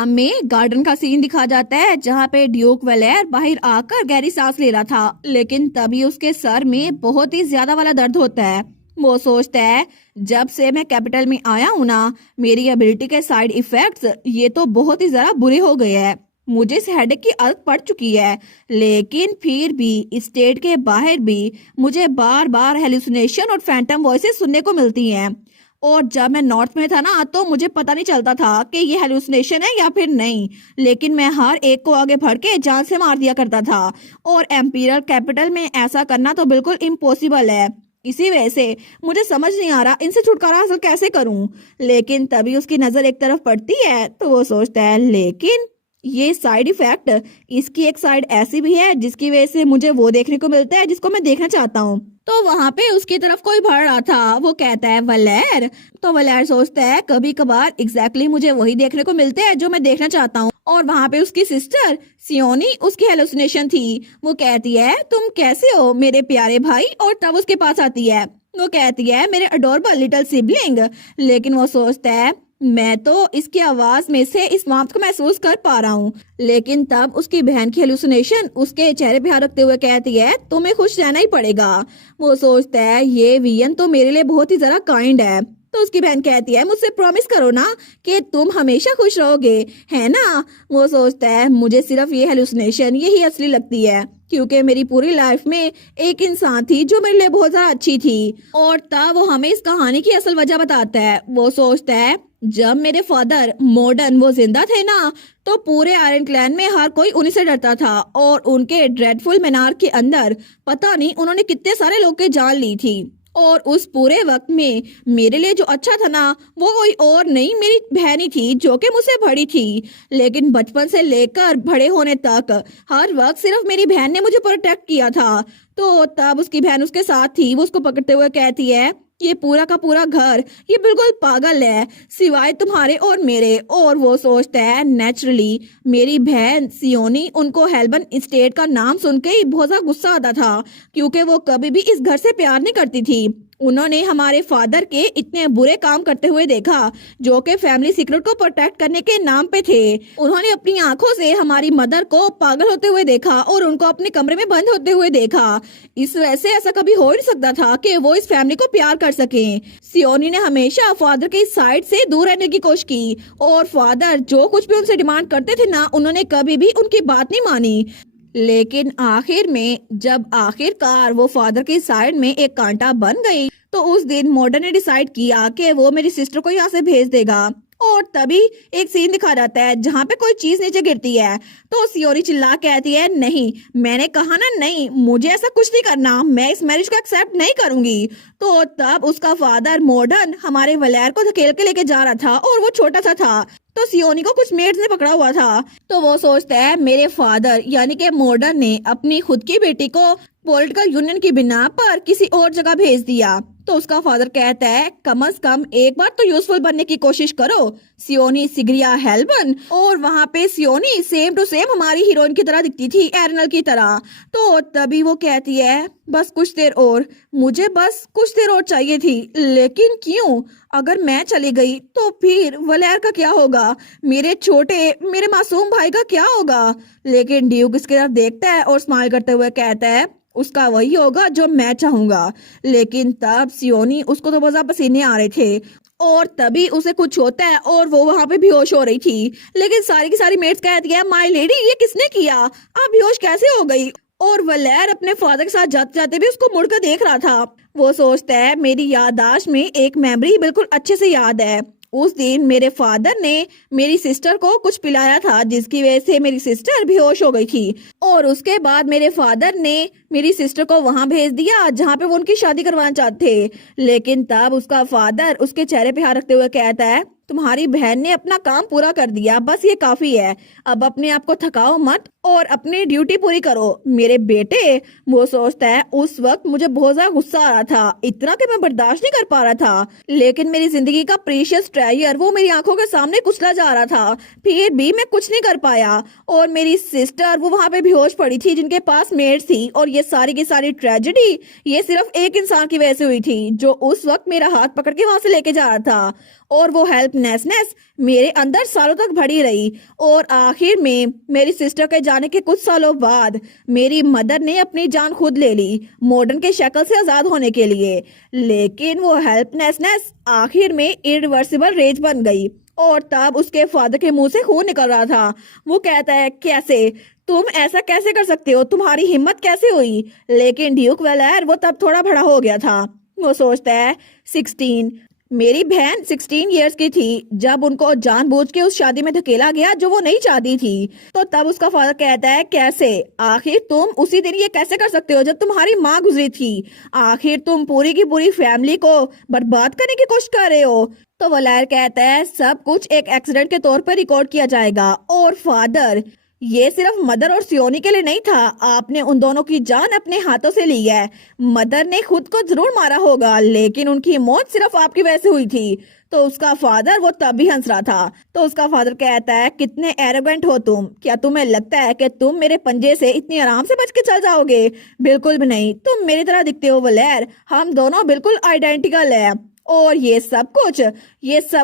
शाम में गार्डन का सीन दिखा जाता है जहाँ पे ड्यूक वलेर बाहर आकर गहरी सांस ले रहा था, लेकिन तभी उसके सर में बहुत ही ज्यादा वाला दर्द होता है। वो सोचता है जब से मैं कैपिटल में आया हूं ना, मेरी एबिलिटी के साइड इफेक्ट्स ये तो बहुत ही ज्यादा बुरे हो गए हैं। मुझे इस हेडेक की आदत पड़ चुकी है, लेकिन फिर भी स्टेट के बाहर भी मुझे बार बार हेलुसिनेशन और फैंटम वॉइसेस सुनने को मिलती हैं। और जब मैं नॉर्थ में था ना, तो मुझे पता नहीं चलता था कि ये हेलुसिनेशन है या फिर नहीं, लेकिन मैं हर एक को आगे बढ़ के जान से मार दिया करता था। और एम्पीरियल कैपिटल में ऐसा करना तो बिल्कुल इम्पॉसिबल है। इसी वजह से मुझे समझ नहीं आ रहा इनसे छुटकारा हासिल कैसे करूं। लेकिन तभी उसकी नजर एक तरफ पड़ती है तो वो सोचता है, लेकिन ये साइड इफेक्ट, इसकी एक साइड ऐसी भी है जिसकी वजह से मुझे वो देखने को मिलता है जिसको मैं देखना चाहता हूँ। तो वहां पे उसकी तरफ कोई बढ़ रहा था। वो कहता है वलेर। तो वलेर सोचता है कभी कभार एग्जैक्टली मुझे वही देखने को मिलते हैं जो मैं देखना चाहता हूँ। और वहां पे उसकी सिस्टर सियोनी उसकी हेलुसिनेशन थी। वो कहती है तुम कैसे हो मेरे प्यारे भाई, और तब उसके पास आती है। वो कहती है मेरे अडोरेबल लिटिल सिबलिंग। लेकिन वो सोचता है मैं तो इसकी आवाज में से इस वार्मथ को महसूस कर पा रहा हूँ। लेकिन तब उसकी बहन की हेलुसिनेशन उसके चेहरे पे हाथ रखते हुए कहती है तुम्हें खुश रहना ही पड़ेगा। वो सोचता है ये वियन तो मेरे लिए बहुत ही जरा काइंड है। तो उसकी बहन कहती है मुझसे प्रॉमिस करो ना कि तुम हमेशा खुश रहोगे, है ना। वो सोचता है मुझे सिर्फ ये हेलुसिनेशन यही असली लगती है, क्योंकि मेरी पूरी लाइफ में एक इंसान थी जो मेरे लिए बहुत ज्यादा अच्छी थी। और तब वो हमें इस कहानी की असल वजह बताता है। वो सोचता है जब मेरे फादर मॉडर्न वो जिंदा थे ना, तो पूरे आयरन क्लैन में हर कोई उन्हीं से डरता था। और उनके ड्रेडफुल मीनार के अंदर पता नहीं उन्होंने कितने सारे लोग की जान ली थी। और उस पूरे वक्त में मेरे लिए जो अच्छा था ना, वो कोई और नहीं मेरी बहन ही थी जो कि मुझसे बड़ी थी। लेकिन बचपन से लेकर बड़े होने तक हर वक्त सिर्फ मेरी बहन ने मुझे प्रोटेक्ट किया था। तो तब उसकी बहन उसके साथ थी। वो उसको पकड़ते हुए कहती है ये पूरा का पूरा घर ये बिल्कुल पागल है सिवाय तुम्हारे और मेरे। और वो सोचता है नेचुरली मेरी बहन सियोनी उनको हेल्बन स्टेट का नाम सुन के ही बहुत ज्यादा गुस्सा आता था, क्योंकि वो कभी भी इस घर से प्यार नहीं करती थी। उन्होंने हमारे फादर के इतने बुरे काम करते हुए देखा जो कि फैमिली सीक्रेट को प्रोटेक्ट करने के नाम पे थे। उन्होंने अपनी आंखों से हमारी मदर को पागल होते हुए देखा और उनको अपने कमरे में बंद होते हुए देखा। इस वजह से ऐसा कभी हो नहीं सकता था कि वो इस फैमिली को प्यार कर सके। सियोनी ने हमेशा फादर के साइड से दूर रहने की कोशिश की, और फादर जो कुछ भी उनसे डिमांड करते थे ना, उन्होंने कभी भी उनकी बात नहीं मानी। लेकिन आखिर में जब आखिरकार वो फादर की साइड में एक कांटा बन गई, तो उस दिन मॉडर्न ने डिसाइड किया कि वो मेरी सिस्टर को यहाँ से भेज देगा। और तभी एक सीन दिखा जाता है जहाँ पे कोई चीज नीचे गिरती है। तो सियोनी चिल्ला कहती है नहीं, मैंने कहा ना नहीं, मुझे ऐसा कुछ नहीं करना, मैं इस मैरिज को एक्सेप्ट नहीं करूंगी। तो तब उसका फादर मॉडर्न हमारे वलेर को धकेल के लेके जा रहा था, और वो छोटा सा था। तो सियोनी को कुछ मेड्स ने पकड़ा हुआ था। तो वो सोचता है मेरे फादर यानी कि मॉडर्न ने अपनी खुद की बेटी को पॉलिटिकल यूनियन की बिना पर किसी और जगह भेज दिया। तो उसका फादर कहता है कम से कम एक बार तो यूजफुल बनने की कोशिश करो सियोनी सिग्रिया हेल्बन। और वहाँ पे सियोनी सेम टू सेम हमारी हीरोइन की तरह दिखती थी, एरनल की तरह। तो तभी वो कहती है बस कुछ देर और, मुझे बस कुछ देर और चाहिए थी। लेकिन क्यों? अगर मैं चली गई तो फिर वलेर का क्या होगा, मेरे मासूम भाई का क्या होगा? लेकिन ड्यूक इसकी तरफ देखता है और स्माइल करते हुए कहता है उसका वही होगा जो मैं चाहूंगा। लेकिन तब सियोनी उसको तो बहुत पसीने आ रहे थे, और तभी उसे कुछ होता है और वो वहां पे बेहोश हो रही थी। लेकिन सारी की सारी मेट्स कहती है माय लेडी ये किसने किया, आप बेहोश कैसे हो गई? और वलेर अपने फादर के साथ जाते जाते भी उसको मुड़कर देख रहा था। वो सोचता है मेरी याददाश्त में एक मेमोरी बिल्कुल अच्छे से याद है। उस दिन मेरे फादर ने मेरी सिस्टर को कुछ पिलाया था जिसकी वजह से मेरी सिस्टर बेहोश हो गई थी। और उसके बाद मेरे फादर ने मेरी सिस्टर को वहां भेज दिया जहां पे वो उनकी शादी करवाना चाहते थे। लेकिन तब उसका फादर उसके चेहरे पे हाथ रखते हुए कहता है तुम्हारी बहन ने अपना काम पूरा कर दिया, बस ये काफी है, अब अपने आप को थकाओ मत और अपनी ड्यूटी पूरी करो मेरे बेटे। वो सोचता है उस वक्त मुझे बहुत ज्यादा गुस्सा आ रहा था, इतना कि मैं बर्दाश्त नहीं कर पा रहा था, लेकिन मेरी जिंदगी का प्रीशियस ट्रेजर वो मेरी आंखों के सामने कुचला जा रहा था, फिर भी मैं कुछ नहीं कर पाया। और मेरी सिस्टर वो वहां पे बेहोश पड़ी थी जिनके पास मेड थी, और ये सारी की सारी ट्रेजेडी ये सिर्फ एक इंसान की वजह से हुई थी जो उस वक्त मेरा हाथ पकड़ के वहां से लेके जा रहा था। और वो हेल्पलेसनेस मेरे अंदर सालों तक भरी रही, और आखिर में मेरी सिस्टर के जाने के कुछ सालों बाद मेरी मदर ने अपनी जान खुद ले ली मॉडर्न के शक्ल से आजाद होने के लिए। लेकिन वो हेल्पलेसनेस आखिर में इरिवर्सिबल रेज बन गई, और तब उसके फादर के मुंह से खून निकल रहा था। वो कहता है कैसे तुम ऐसा कैसे कर सकते हो, तुम्हारी हिम्मत कैसे हुई। लेकिन ड्यूक वेलेर वो तब थोड़ा बड़ा हो गया था। वो सोचता है 16 मेरी बहन 16 इयर्स की थी जब उनको जानबूझ के उस शादी में धकेला गया जो वो नहीं चाहती थी। तो तब उसका फादर कहता है कैसे, आखिर तुम उसी दिन ये कैसे कर सकते हो जब तुम्हारी माँ गुजरी थी, आखिर तुम पूरी की पूरी फैमिली को बर्बाद करने की कोशिश कर रहे हो। तो वलायर कहता है सब कुछ एक एक्सीडेंट के तौर पर रिकॉर्ड किया जाएगा। और फादर ये सिर्फ मदर और सियोनी के लिए नहीं था, आपने उन दोनों की जान अपने हाथों से ली है। मदर ने खुद को जरूर मारा होगा लेकिन उनकी मौत सिर्फ आपकी वजह से हुई थी। तो उसका फादर वो तब भी हंस रहा था। तो उसका फादर कहता है कितने एरोगेंट हो तुम, क्या तुम्हें लगता है कि तुम मेरे पंजे से इतनी आराम से बच के चल जाओगे। बिल्कुल भी नहीं, तुम मेरी तरह दिखते हो वलेर, हम दोनों बिल्कुल आइडेंटिकल है। और ये सब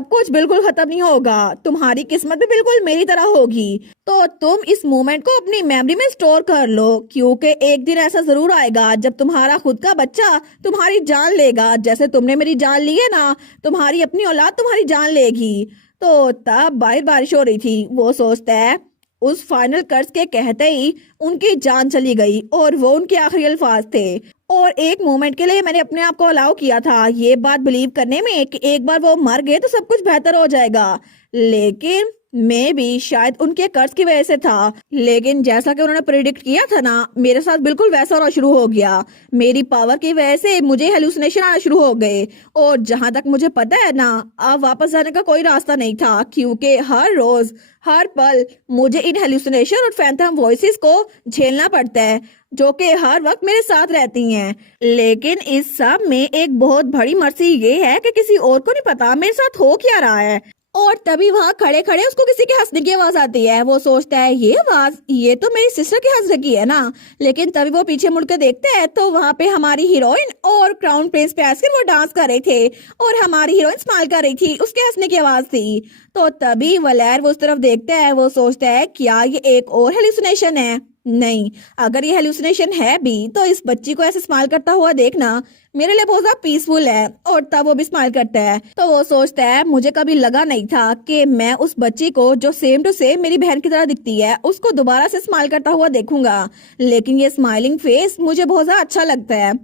कुछ बिल्कुल खत्म नहीं होगा, तुम्हारी किस्मत भी बिल्कुल मेरी तरह होगी। तो तुम इस मोमेंट को अपनी मेमोरी में स्टोर कर लो, क्योंकि एक दिन ऐसा जरूर आएगा जब तुम्हारा खुद का बच्चा तुम्हारी जान लेगा, जैसे तुमने मेरी जान ली है ना, तुम्हारी अपनी औलाद तुम्हारी जान लेगी। तो तब बाहर बारिश हो रही थी। वो सोचता है उस फाइनल कर्ज के कहते ही उनकी जान चली गई, और वो उनके आखिरी अल्फाज थे। और एक मोमेंट के लिए मैंने अपने आप को अलाउ किया था ये बात बिलीव करने में कि एक बार वो मर गए तो सब कुछ बेहतर हो जाएगा, लेकिन मैं भी शायद उनके कर्ज की वजह से था। लेकिन जैसा कि उन्होंने प्रिडिक्ट किया था ना, मेरे साथ बिल्कुल वैसा होना शुरू हो गया। मेरी पावर की वजह से मुझे हेलुसिनेशन आना शुरू हो गए, और जहां तक मुझे पता है ना, अब वापस जाने का कोई रास्ता नहीं था, क्योंकि हर रोज हर पल मुझे इन हेलुसिनेशन और फैंटम वॉइसेस को झेलना पड़ता है जो कि हर वक्त मेरे साथ रहती हैं। लेकिन इस सब में एक बहुत बड़ी मर्सी ये है कि किसी और को नहीं पता मेरे साथ हो क्या रहा है। और तभी वहां खड़े खड़े उसको किसी के हंसने की आवाज आती है। वो सोचता है ये आवाज ये तो मेरी सिस्टर के हंसने की है ना। लेकिन तभी वो पीछे मुड़ के देखते हैं तो वहां पे हमारी हीरोइन और क्राउन प्रिंस पे आकर वो डांस कर रहे थे, और हमारी हीरोइन स्माइल कर रही थी, उसके हंसने की आवाज थी। तो तभी वलेर वो उस तरफ देखता है। वो सोचता है क्या ये एक और हेलुसिनेशन है। नहीं, अगर ये हेलुसिनेशन है भी तो इस बच्ची को ऐसे स्माइल करता हुआ देखना मेरे लिए बहुत ज्यादा पीसफुल है। और तब वो भी स्माइल करता है। तो वो सोचता है मुझे कभी लगा नहीं था कि मैं उस बच्ची को जो सेम टू सेम मेरी बहन की तरह दिखती है उसको दोबारा से स्माइल करता हुआ देखूंगा, लेकिन ये स्माइलिंग फेस मुझे बहुत ज्यादा अच्छा लगता है।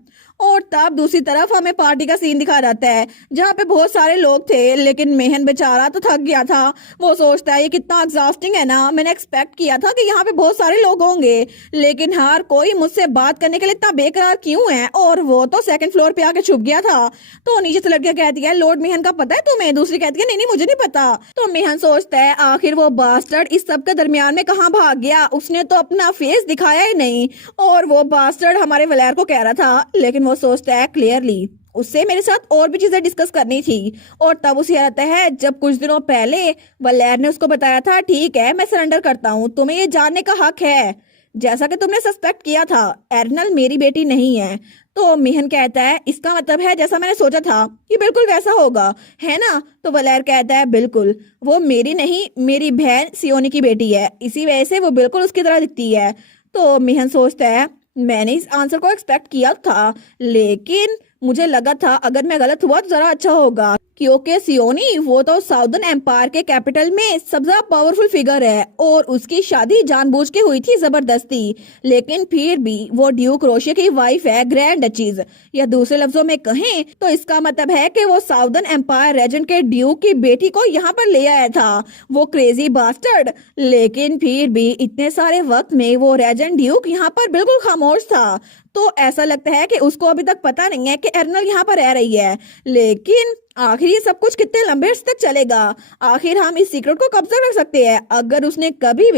और तब दूसरी तरफ हमें पार्टी का सीन दिखाया जाता है जहाँ पे बहुत सारे लोग थे, लेकिन मेहन बेचारा तो थक गया था। वो सोचता है ये कितना एग्जॉस्टिंग है ना, मैंने एक्सपेक्ट किया था कि यहाँ पे बहुत सारे लोग होंगे, लेकिन हर कोई मुझसे बात करने के लिए इतना बेकरार क्यों है। और वो तो सेकंड फ्लोर पे आके छुप गया था। तो नीचे से लड़कियां कहती है लॉर्ड मेहन का पता है तुम्हें, दूसरी कहती है नहीं नहीं मुझे नहीं पता। तो मेहन सोचता है आखिर वो बास्टर्ड इस सब के दरमियान में कहाँ भाग गया, उसने तो अपना फेस दिखाया ही नहीं। और वो बास्टर्ड हमारे वलेर को कह रहा था, लेकिन वो सोचता है क्लियरली उससे मेरे साथ और भी चीजें डिस्कस करनी थी। और तब उसे याद आता है जब कुछ दिनों पहले वलेर ने उसको बताया था ठीक है मैं सरेंडर करता हूँ, तुम्हें ये जानने का हक है जैसा कि तुमने सस्पेक्ट किया था एर्नल मेरी बेटी नहीं है। तो मेहन कहता है इसका मतलब है जैसा मैंने सोचा था कि बिल्कुल वैसा होगा है ना। तो वलेर कहता है बिल्कुल, वो मेरी नहीं मेरी बहन सियोनी की बेटी है, इसी वजह से वो बिल्कुल उसकी तरह दिखती है। तो मेहन सोचता है मैंने इस आंसर को एक्सपेक्ट किया था, लेकिन मुझे लगा था अगर मैं गलत हुआ तो जरा अच्छा होगा, क्योंकि सियोनी वो तो साउदर्न एम्पायर के कैपिटल में सबसे ज्यादा पावरफुल फिगर है और उसकी शादी जानबूझ के हुई थी जबरदस्ती। लेकिन फिर भी वो ड्यूक रोशे की वाइफ है, ग्रैंड डचीज, या दूसरे लफ्जों में कहें तो इसका मतलब है कि वो साउदर्न एम्पायर रेजेंट के ड्यूक की बेटी को यहाँ पर ले आया था, वो क्रेजी बास्टर्ड। लेकिन फिर भी इतने सारे वक्त में वो रेजेंट ड्यूक यहाँ पर बिल्कुल खामोश था। तो ऐसा लगता है कि उसको अभी तक पता नहीं है कि एर्नल यहाँ पर रह रही है। लेकिन आखिर ये सब कुछ कितने लंबे अर्से तक चलेगा? आखिर हम इस सीक्रेट को कब तक रख सकते हैं? अगर उसने कभी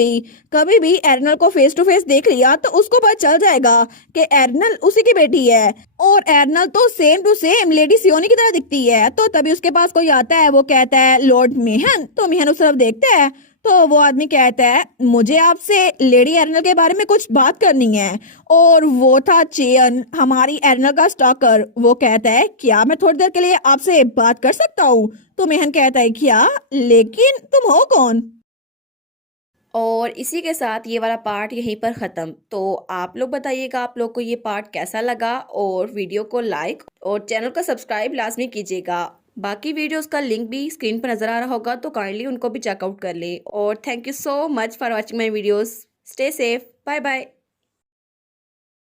भी एर्नल को फेस टू फेस देख लिया तो उसको पता चल जाएगा कि एर्नल उसी की बेटी है। और एर्नल तो सेम टू सेम लेडी सियोनी की तरह दिखती है। तो तभी उसके पास कोई आता है, वो कहता है लॉर्ड मेहन। तो मेहन उस तरफ देखता है तो वो आदमी कहता है मुझे आपसे लेडी एर्नल के बारे में कुछ बात करनी है। और वो था चेयन, हमारी एर्नल का स्टॉकर। वो कहता है क्या मैं थोड़ी देर के लिए आपसे बात कर सकता हूँ? तो मेहन कहता है क्या, लेकिन तुम हो कौन? और इसी के साथ ये वाला पार्ट यहीं पर ख़त्म। तो आप लोग बताइएगा आप लोग को ये पार्ट कैसा लगा, और वीडियो को लाइक और चैनल को सब्सक्राइब लाजमी कीजिएगा। बाकी वीडियोस का लिंक भी स्क्रीन पर नज़र आ रहा होगा, तो काइंडली उनको भी चेकआउट कर ले। और thank you so much for watching my videos. Stay safe, bye bye.